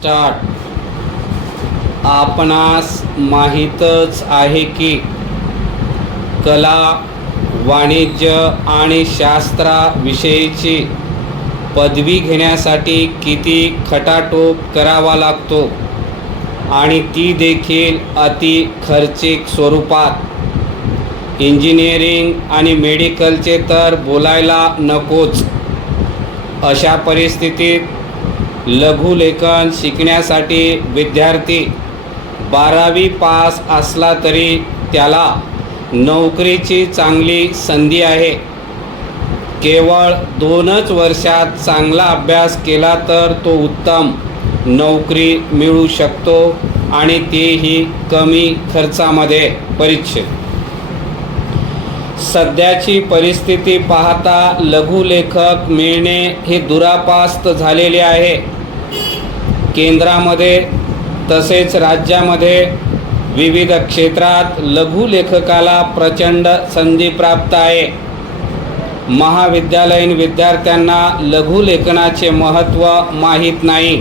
Start. आपणास माहीतच आहे की कला, वाणिज्य आणि शास्त्राविषयीची पदवी घेण्यासाठी किती खटाटोप करावा लागतो आणि ती देखील अति खर्चिक स्वरूपात. इंजिनिअरिंग आणि मेडिकलचे तर बोलायला नकोच. अशा परिस्थितीत लघुलेखन शिकण्यासाठी विद्यार्थी 12वी पास असला तरी त्याला नोकरीची चांगली संधी आहे. केवळ 2च वर्षात चांगला अभ्यास केला तर तो उत्तम नोकरी मिळू शकतो आणि तेही कमी खर्चामध्ये. परिच्छेद. सध्याची परिस्थिती पाहता लघुलेखक मिळणे हे दुरापास्त झालेले आहे. केंद्रामध्ये तसेच राज्यामध्ये विविध क्षेत्रात लघुलेखकाला प्रचंड संधी प्राप्त आहे. महाविद्यालयीन विद्यार्थ्यांना लघुलेखनाचे महत्त्व माहीत नाही.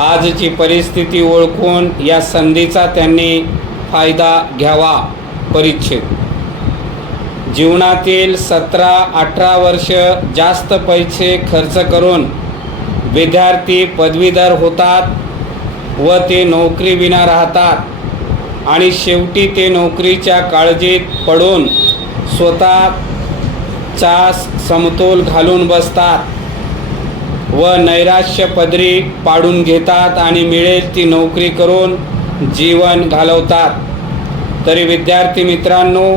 आजची परिस्थिती ओळखून या संधीचा त्यांनी फायदा घ्यावा. परिच्छेद. जीवनातील 17-18 वर्ष जास्त पैसे खर्च करून विद्यार्थी पदवीधर होतात व ते नोकरीविना राहतात आणि शेवटी ते नोकरीच्या काळजीत पडून स्वतःचा समतोल घालून बसतात व नैराश्य पदरी पाडून घेतात आणि मिळेल ती नोकरी करून जीवन घालवतात. तरी विद्यार्थी मित्रांनो,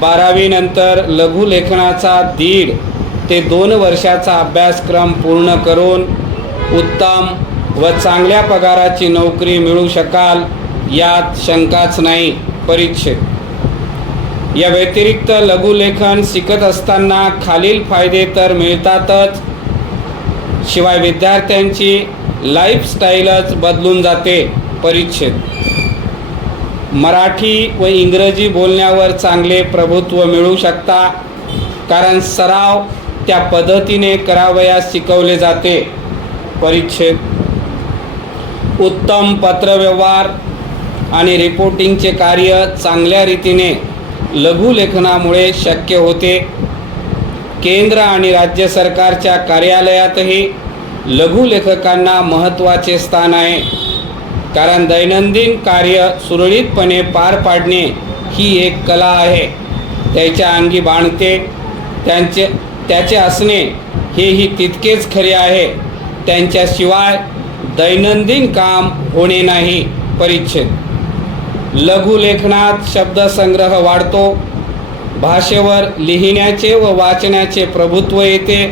12वी नंतर लघुलेखनाचा 1.5 ते 2 वर्षाचा अभ्यासक्रम पूर्ण करून उत्तम व चांगल्या पगाराची नोकरी मिळू शकाल यात शंकाच नाही. परिच्छेद. या व्यतिरिक्त लघुलेखन शिकत असताना खालील फायदे तर मिळतातच, शिवाय विद्यार्थ्यांची लाईफस्टाईलच बदलून जाते. परिच्छेद. मराठी व इंग्रजी बोलण्यावर चांगले प्रभुत्व मिळू शकता, कारण सराव त्या पद्धतीने करावयास शिकवले जाते. परिच्छेद. उत्तम पत्रव्यवहार आणि रिपोर्टिंगचे कार्य चांगल्या रीतीने लघुलेखनामुळे शक्य होते. केंद्र आणि राज्य सरकारच्या कार्यालयातही लघुलेखकांना महत्त्वाचे स्थान आहे, कारण दैनंदिन कार्य सुरळीतपणे पार पाडणे ही एक कला आहे. त्याच्या अंगी बाणते त्याचे असणे हेही तितकेच खरे आहे. त्यांच्याशिवाय दैनंदिन काम होणे नाही. परिच्छेद. लघुलेखनात शब्दसंग्रह वाढतो, भाषेवर लिहिण्याचे व वाचण्याचे प्रभुत्व येते.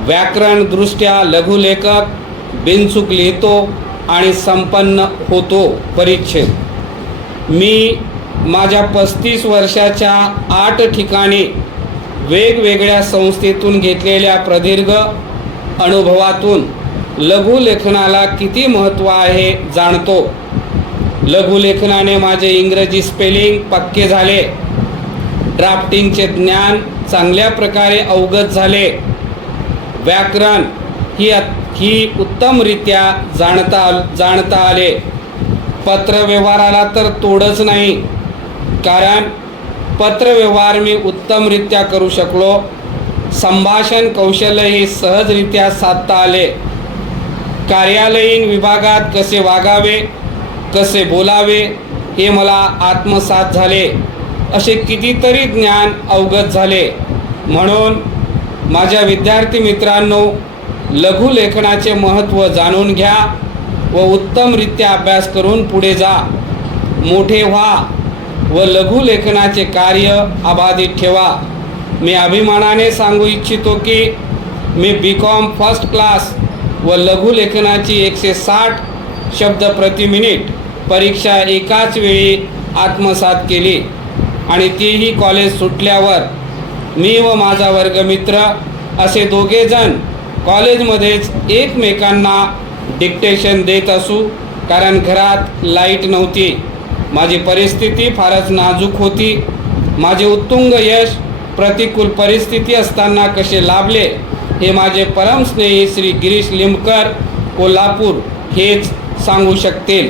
व्याकरणदृष्ट्या लघुलेखक बिनचूक लिहितो आणि संपन्न होतो. परिच्छेद. मी माझ्या 35 वर्षाच्या 8 ठिकाणी वेगवेगळ्या संस्थेतून घेतलेल्या प्रदीर्घ अनुभवातून लघुलेखनाला किती महत्त्व आहे जाणतो. लघुलेखनाने माझे इंग्रजी स्पेलिंग पक्के झाले, ड्राफ्टिंगचे ज्ञान चांगल्या प्रकारे अवगत झाले, व्याकरण ही उत्तमरित्या जाणता आले. पत्रव्यवहाराला तर तोडच नाही, कारण पत्रव्यवहार मी उत्तमरित्या करू शकलो. संभाषण कौशल्यही सहजरित्या साधता आले. कार्यालयीन विभागात कसे वागावे, कसे बोलावे हे मला आत्मसात झाले. असे कितीतरी ज्ञान अवगत झाले. म्हणून माझ्या विद्यार्थी मित्रांनो, लघुलेखनाचे महत्त्व जाणून घ्या व उत्तमरित्या अभ्यास करून पुढे जा. मोठे व्हा व लघुलेखनाचे कार्य अबाधित ठेवा. मी अभिमानाने सांगू इच्छितो की मी BCom फर्स्ट क्लास व लघुलेखनाची 160 शब्द प्रति मिनिट परीक्षा एकाच वेळी आत्मसात केली आणि तीही कॉलेज सुटल्यावर. मी व माझा वर्गमित्र असे दोघेजण कॉलेजमध्येच एकमेकांना डिक्टेशन देत असू, कारण घरात लाईट नव्हती. माझी परिस्थिती फारच नाजूक होती. माझे उत्तुंग यश प्रतिकूल परिस्थिती असताना कसे लाभले हे माझे परमस्नेही श्री गिरीश लिंबकर कोल्हापूर हेच सांगू शकतील.